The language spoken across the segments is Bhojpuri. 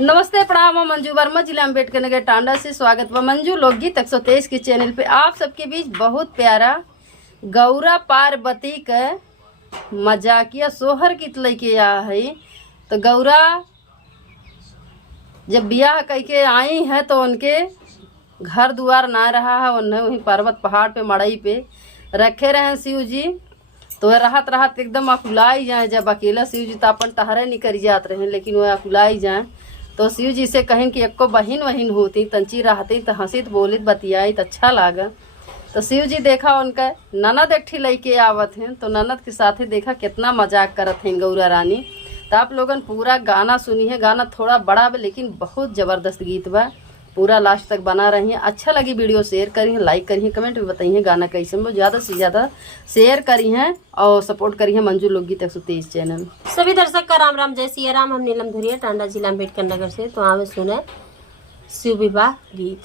नमस्ते प्रणाम, मंजू वर्मा, जिला अम्बेडकर नगर टांडा से स्वागत व मंजू लोकगीत 123 के चैनल पे आप सबके बीच बहुत प्यारा गौरा पार्वती का मजाकिया सोहर गीत लेके आया है। तो गौरा जब ब्याह करके आई है तो उनके घर द्वार ना रहा है, उन्हें वहीं पर्वत पहाड़ पे मड़ई पे रखे रहे शिव जी। तो वह राहत राहत एकदम अकुलाई जाए। जब अकेला शिव जी तो अपन टहरे नहीं कर जात रहे, लेकिन वह अकुलाई जाए तो शिव जी से कहें कि एको बहिन वहिन होती तंची रहती तो हंसित बोलित बतियाई तो अच्छा लागा। तो शिव जी देखा उनका ननद एक ठी लेके आवत हैं, तो ननद के साथ ही देखा कितना मजाक करत हैं गौरा रानी। तो आप लोगन पूरा गाना सुनिए। गाना थोड़ा बड़ा बा लेकिन बहुत ज़बरदस्त गीत बा, पूरा लास्ट तक बना रही हैं। अच्छा लगी वीडियो शेयर करिए, लाइक करिए, कमेंट में बताइए गाना कैसे में। ज़्यादा से ज़्यादा शेयर करी हैं और सपोर्ट करी हैं मंजू लोकगीत 123 चैनल। सभी दर्शक का राम राम, जय सिया राम। हम नीलम धुरिया, टांडा जिला अम्बेडकर नगर से। तो आवे सुने शिव विवाह गीत।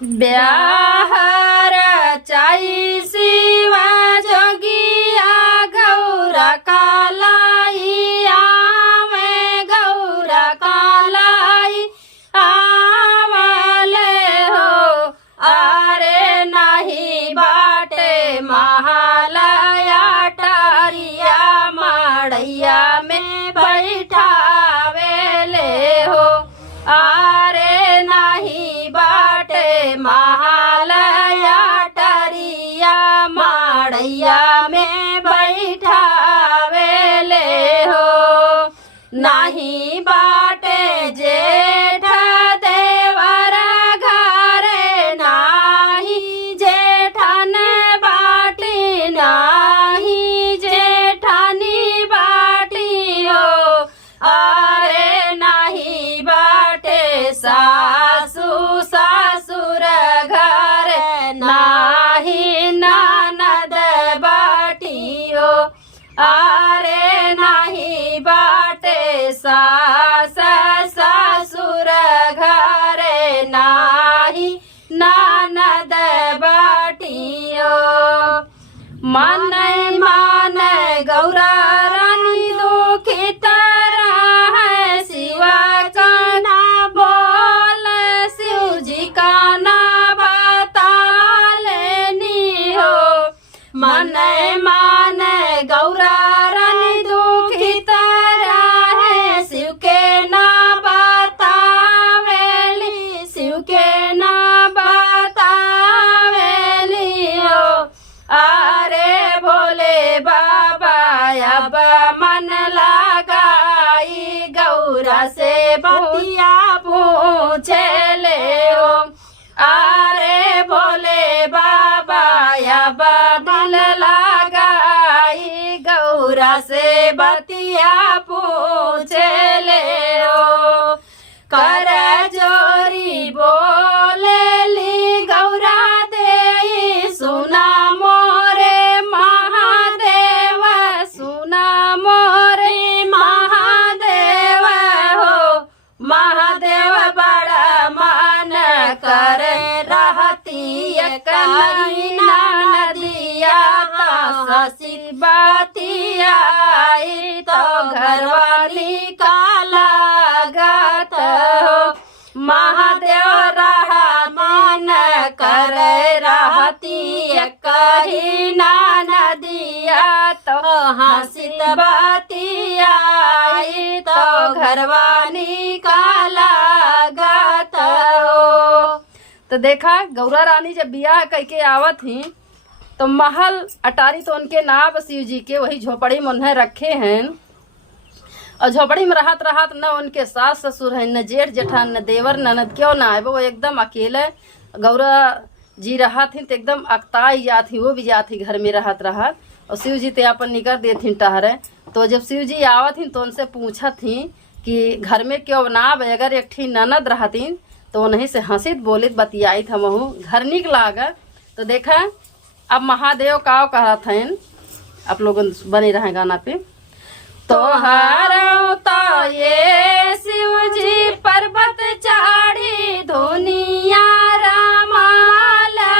ब्याह रचाई शिवा जोगिया गौरा कालाई आवे, गौरा कालाई आवले हो। अरे नहीं बाटे महालया टारिया मड़ैया में बैठावेले हो। अरे नहीं बाटे महालया टरिया मड़ैया में बैठावेले हो। नहीं बाटे जेठ देवर घरे, नाही जेठन बाटी, नाही जेठानी बाटी हो। अरे नहीं बाटे सासू ससुर घर, नाही ननद बाटी हो। अरे नहीं बाटे सास ससुर घर, नाही ननद बाटी हो। मन मान गौरा रानी दुखित है, शिवा का ना बोल शिव जी का ना बता लेनी हो। मन मान गौरा रानी दुखित है, शिव के ना बतावेली, शिव के ना बतावेली हो। अरे भोले बाबा अब मन लगाई, गौरा से बतिया पूछे ले हो। अरे भोले बाबा अब दिल लगाई, गौरा से बतिया पूछे ले हो। कर जोरी बोले ली गौरा दे, सुना मोरे महादेव, सुना मोरे महादेव हो। महादेव बड़ा मन कर रहती कलैना नदिया, तो ससी बातिया तो घरवाली का लागत हो। महादेव रहा मन कर रहती कही ना नदिया, तो हंसित बातिया तो घरवाली का लागत हो। तो देखा गौरा रानी जब ब्याह करके आवत ही तो महल अटारी तो उनके नाव शिव जी के वही झोपड़ी में उन्हें रखे हैं। और झोपड़ी में रहत रहत न उनके सास ससुर हैं, न जेठ जेठान, न देवर ननद, क्यों ना है वो एकदम अकेले गौरा जी रहा थी। तो एकदम अकताई जाती, वो भी जाती घर में रहत रहत। और शिव जी ते अपन निकर देती टहरे। तो जब शिव जी आवत थी तो उनसे पूछा थी कि घर में क्यों ना, अगर एक ठी ननद रहती तो उन्हीं से हंसित बोलित बतियाई था महू घर निक लागत। तो देखा अब महादेव काव कहा थे, आप लोग बने रहे गाना पे। तो हारो तो ये शिव जी पर्वत चाड़ी दुनिया रामाला,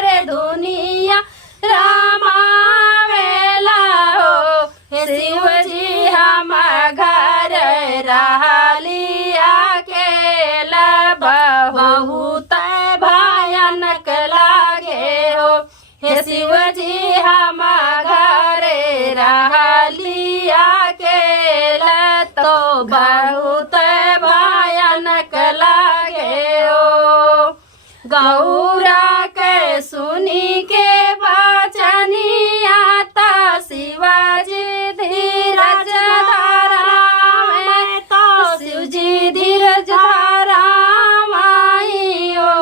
रे दुनिया रामावेला हो। शिव जी हम घर रहा हम घरे रहलिया के तो बहुत भयानक लागे हो। गौरा के सुनी के बचनिया ता शिवाजी धीरज धारा में तो शिवजी धीरज धारा माइयो।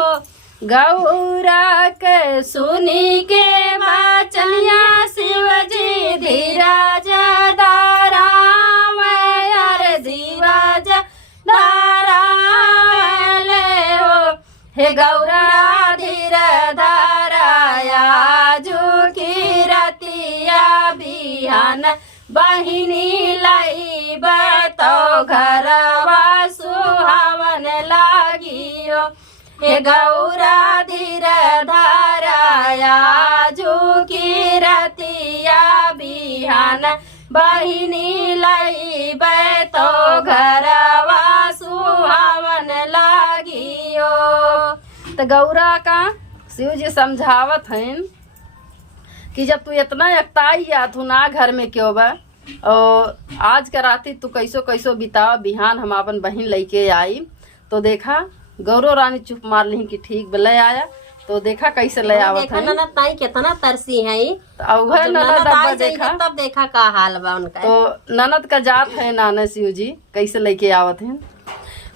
गौरा के सुनी के बचनिया शिवजी धीरज धारा में अरे धीरज धारा ले हो। हे गौरा धीर धाराया झुकी रतिया बिहान बहिनी लाई तो घरवा सुहावन लागियो। हे गौरा धीर धाराया झुकी रतिया बिहान बहिनी लाई तो घरवा सुहावन लागियो। तो गौरा का शिव जी समझावत हैं कि जब तू इतना एकताई या तू ना घर में क्यों बा और आज का राती तू कैसो कैसो बितावा बिहान हम अपन बहन लेके आई। तो देखा गौरव रानी चुप मार ली कि ठीक ले आया। तो देखा कैसे ले आवत है। ननद ताई कितना तरसी है तो ननद देखा तब देखा का हाल बा उनका। तो ननद का जात है नाना शिव जी कैसे लेके आवत है।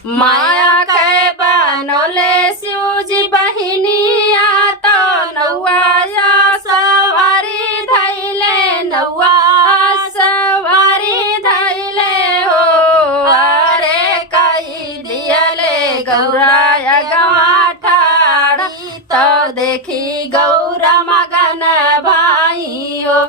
माया के बनोले शिव जी बहिनिया तो नौआ सवारी धैले नौआ सवारी धैले हो। अरे कई दियले गौरा गवा ठाड़ी तो देखी गौरा मगन भाई हो।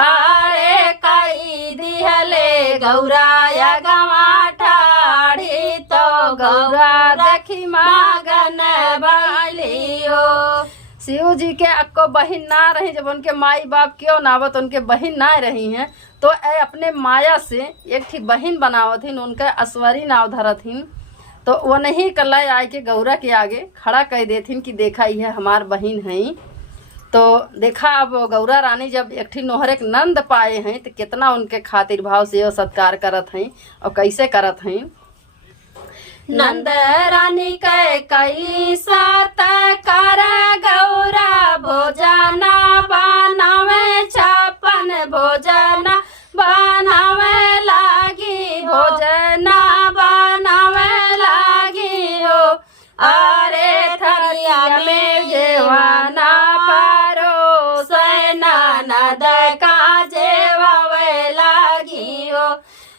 अरे कई दिहले गौरा गवा ठाड़ी तो गौरा देखी मगन भाई हो। शिव जी के अक्को बहन ना रही, जब उनके माई बाप क्यों ना आवत उनके बहन ना रही हैं तो अपने माया से एक ठीक बहन बनावत हिन, उनका अस्वरी नाव धरत हिन। तो वो नहीं कल आए के गौरा के आगे खड़ा कह देथिन कि देखा यह हमार बहन है। तो देखा अब गौरा रानी जब एक ठीक नोहर एक नंद पाए हैं तो कितना उनके खातिर भाव से वो सत्कार करत हैं और कैसे करत हैं। नंद रानी के कई सात कर गौरा भोजना बनावे छपन भोजना बनावे लागी भोजना बनावे लागी हो। अरे थरिया में जेवाना पारो सैना नद का जेवावे लागी हो।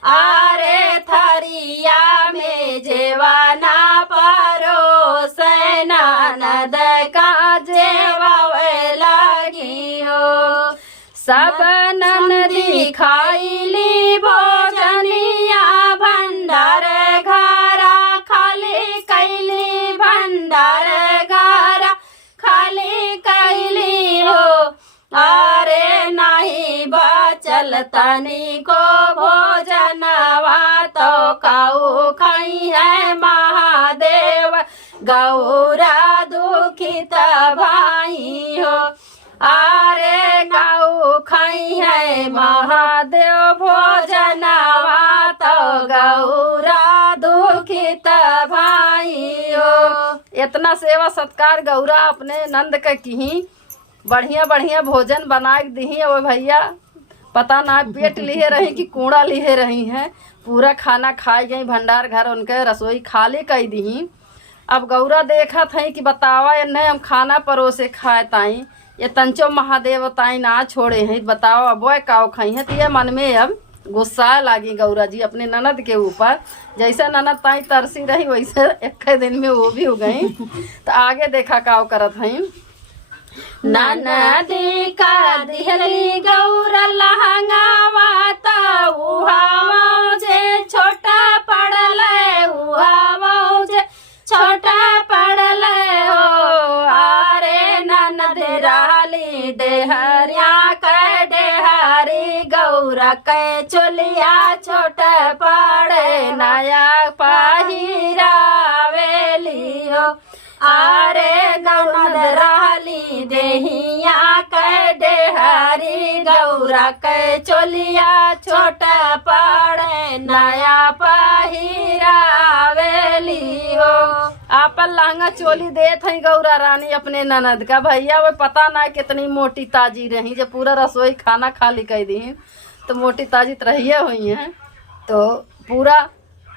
अरे थरिया में जेवाना पारो सैना नद का जेवावे लागी हो। सब ननदी खाइली भोजनिया भंडार घरा खाली कैली भंडार घरा खाली कैली हो। अरे नहीं बचल तनी को भोजनवा तो काऊ खाई है महादेव गौरा दुखित भाई हो। अरे गौ खाई है महादेव भोजनवा तो गौरा दुखित भाई हो। इतना सेवा सत्कार गौरा अपने नंद के की बढ़िया बढ़िया भोजन बना के दी। और भैया पता ना पेट लिए रही कि कूड़ा लिए रही हैं, पूरा खाना खाई गई भंडार घर उनके रसोई खाली कई दी। अब गौरा देखा था कि बतावा नहीं हम खाना परोसे खाए ताई ये तंचो महादेव ताई ना छोड़े हैं, बताओ अब वो काव खाई है। तो ये मन में अब गुस्सा लागी गौरा जी अपने ननद के ऊपर। जैसे ननद ताई तरसी रही वैसे एक दिन में वो भी हो गई। तो आगे देखा काव करत हैं। ननदी का दिहली गौरा लहंगावा तो उहा मौजे छोटा पड़ल उहा मौजे छोटा पड़ल हो। अरे ननद राली डेहरिया के डेहरी गौरा के चोलिया छोटा पड़े नया पहिरा वेली हो। अरे गौनद रहली देहिया के डेहरी गौरा के चोलिया छोटा पड़े नया पहिरावेली हो। आपन लहंगा चोली देत है गौरा रानी अपने ननद का। भैया वो पता ना कितनी मोटी ताजी रही, जब पूरा रसोई खाना खाली कर दी तो मोटी ताजी रहिए हुई हैं। तो पूरा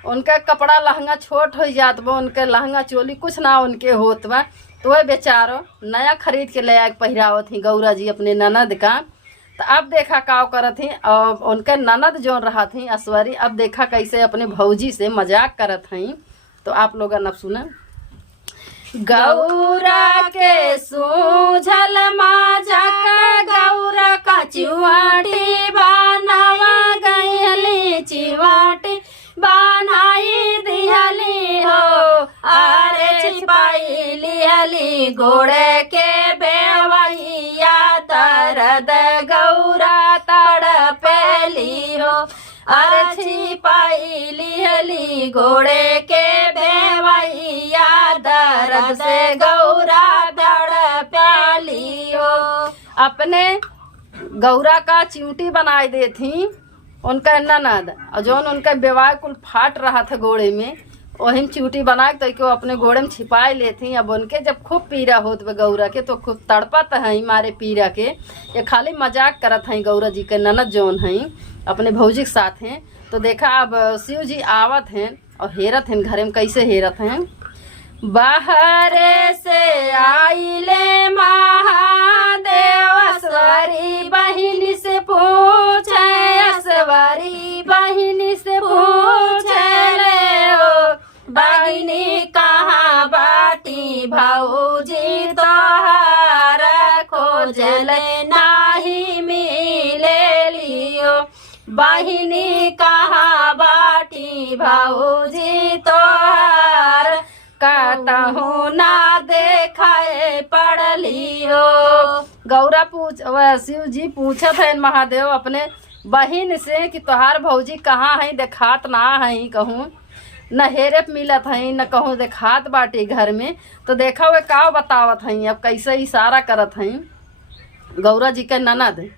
उनका कपड़ा लहंगा छोट हो जात बा, उनके लहंगा चोली कुछ ना उनके होत बा। तो वह बेचारो नया खरीद के ले आके पहिरावत ही गौरा जी अपने ननद का। तो अब देखा काव करत ही और उनके ननद जो रहा थी ऐश्वरी, अब देखा कैसे अपने भौजी से मजाक करत हई। तो आप लोग अब सुना। गौरा के सूझल मजाक गौरा का चिवाटी बनावा गईली, चिवाटी बनाई दिहली हो। अरे छिपाई लिहली घोड़े के बेवैया, दर्द गौरा तड़पेली हो। अरे छिपाई लिहली घोड़े के बेवैया, दर्द से गौरा तड़पेली हो। अपने गौरा का चिमटी बनाई दे थी उनका ननद, और जौन उनका बेवाय कुल फाट रहा था घोड़े में, वही में चिमटी बना के तो अपने घोड़े में छिपाई लेती। अब उनके जब खूब पीरा होत बे गौरा के तो खूब तड़पत है मारे पीरा के। ये खाली मजाक करत हैं गौरा जी के ननद जौन हैं अपने भौजी के साथ हैं। तो देखा अब शिव जी आवत हैं और हेरत हैं घरे में। कैसे हेरत हैं? बाहरे से आइले महादेव, ऐश्वरी बहिनी से पूछे, ऐश्वरी बहिनी से पूछे ले हो। बहिनी कहाँ बाटी भौजी तोहार खोजले नाही मिले लियो। बहिनी कहाँ बाटी भौजी तोहार कहूँ ना देखाए पड़ली हो। गौरा शिव जी पूछत है महादेव अपने बहिन से कि तोहार भौजी कहाँ है, देखात ना है कहूँ, न हेरे मिलत है न कहूँ देखात बाटी घर में। तो देखा वे का बतावत हैं, अब कैसे इशारा करत हैं गौरा जी के ननद।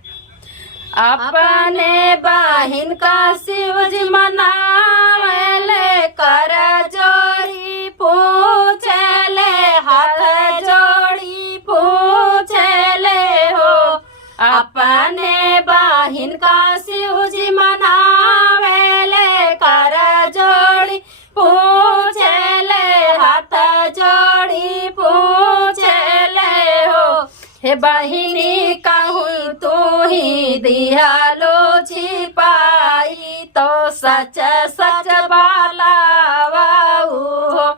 अपने बहिन का शिव जी मनावले, कर जोड़ी पूछले, हाथ जोड़ी पूछले हो। अपने बहिन का शिव जी मनावले, कर जोड़ी पूछले, हाथ जोड़ी पूछले हो। हे बहिनी कहूँ तू ही दियालो छिपाई, तो सच सच बालावाऊ हो।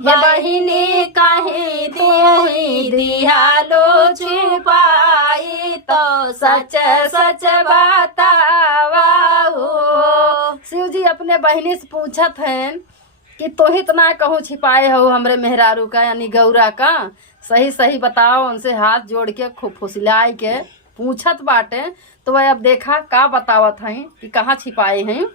हे बहिनी कहीं तू ही दियालो छिपाई, तो सच सच बतावाऊ हो। शिव जी अपने बहिनी से पूछत हैं कि तो ही इतना कहूँ छिपाए हो हमरे मेहरारू का यानी गौरा का, सही सही बताओ। उनसे हाथ जोड़ के खूब फुसलाई के पूछत बाटे। तो वह अब देखा का बतावत हैं कि कहाँ छिपाए हैं।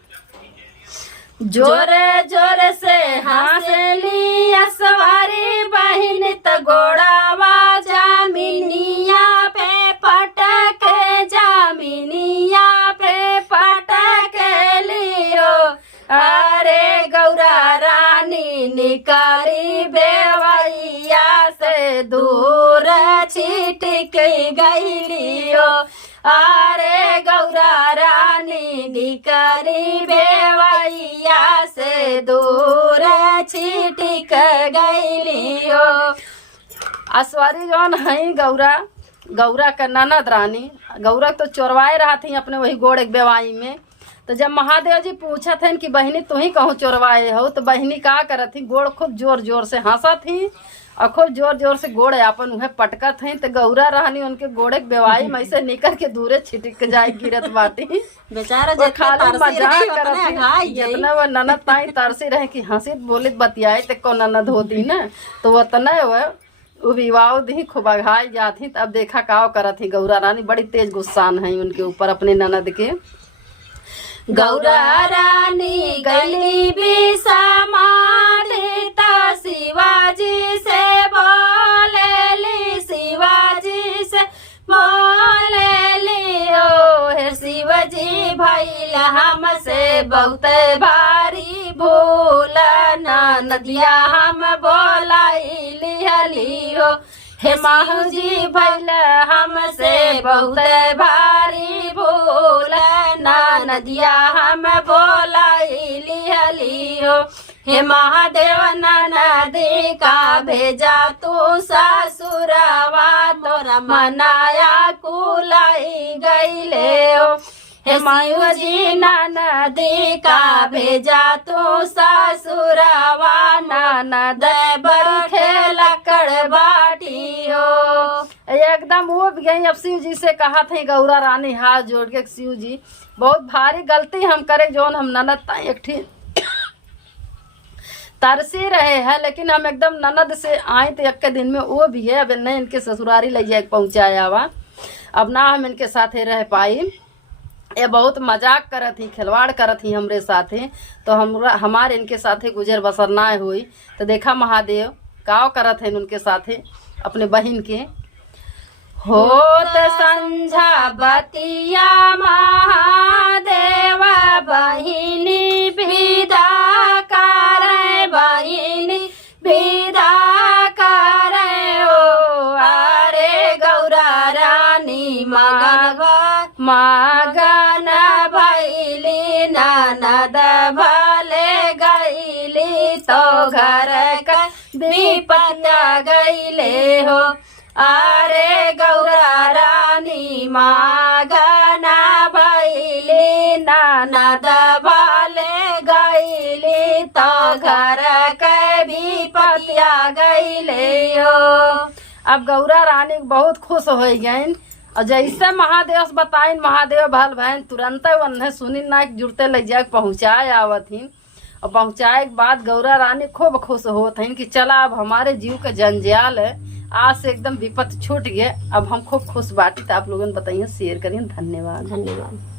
जोरे जोरे से हंसली ऐश्वरी बहिन, तो गोड़ावा जामिनिया पे पटक, जामिनिया पे पटक लियो। अरे गौरा रानी निकारी बेवैया से दूर छिटक गईलियो। अरे गौरा रानी निकारी बेवैया से दूर छिटक गईलियो। ऐश्वरी जौन है गौरा का ननद रानी, गौरा तो चोरवाए रहा थी अपने वही गोड़ एक बेवाई में। तो जब महादेव जी पूछा थे कि बहिनी तू ही कहूँ चोरवाए हो, तो बहिनी का करत थी गोड़ खूब जोर जोर से हंसा थी और खूब जोर जोर से गोड़ अपन उन्हें पटकत थी। तो गौरा रहनी उनके गोड़े के बेवाई में से निकल के दूरे छिटक जाए गिरत बाटी। बेचारा खाली मजाक करत थी, जितना वो ननद ताई तरसी रहे कि हंसी बोलित बतियाए तो को ननद होती ना, तो वो तना वो विवाह दी खूब अघाई जाती। तब देखा काव करत थी गौरा रानी, बड़ी तेज गुस्सान है उनके ऊपर अपने ननद के। गौरा रानी गली भी समालिता, शिवाजी से बोलेली, शिवाजी से बोलेली। ओ हे बहुत भारी भूल नदिया हम बोलाई लिहली हो हे माहू जी भैल हमसे बहुत भारी भूल नदिया हम बोलाई लिहली हो हे महादेव नदी का भेजा तू ससुरवा तोरा मनाया कुलाई गईले हो हे मायू जी नदी का भेजा तू ससुरवा ननद बड़ी खेलकड़ बाटी हो। एकदम वो भी गई। अब शिव जी से कहा थे गौरा रानी हाथ जोड़ के शिव जी बहुत भारी गलती हम करे जोन हम ननद ताई एक ठीक तरसी रहे हैं, लेकिन हम एकदम ननद से आए तो एक के दिन में वो भी है। अब नहीं इनके ससुरारी ले जाए पहुँचाया हुआ, अब ना हम इनके साथे रह पाई। ये बहुत मजाक करत ही, खिलवाड़ करत ही हमरे साथे, तो हमारे इनके साथे गुजर बसर ना हुई। तो देखा महादेव काव करत है उनके साथे अपने बहन के। होत संझा बतिया महादेव बहिनी विदा करे बहिनी विदा करे ओ अरे गौरा रानी मगन भैली ननद भले गईली तो घर का विपत्या गईले हो अरे गौरा रानी मगन भैली ननद भले गईली तो घर के विपत्या गईले हो। अब गौरा रानी बहुत खुश हो गई और जैसे महादेव से बताइन महादेव भल बहन तुरंत वन्हे सुनी ना जुड़ते ले जाके पहुँचाए आवत ही। और पहुँचाए के बाद गौरा रानी खूब खुश होत हैं कि चला अब हमारे जीव का जंजाल है, आज से एकदम विपत छूट गए, अब हम खूब खुश बाटी। तो आप लोगों ने बताइए, शेयर करिए। धन्यवाद। धन्यवाद।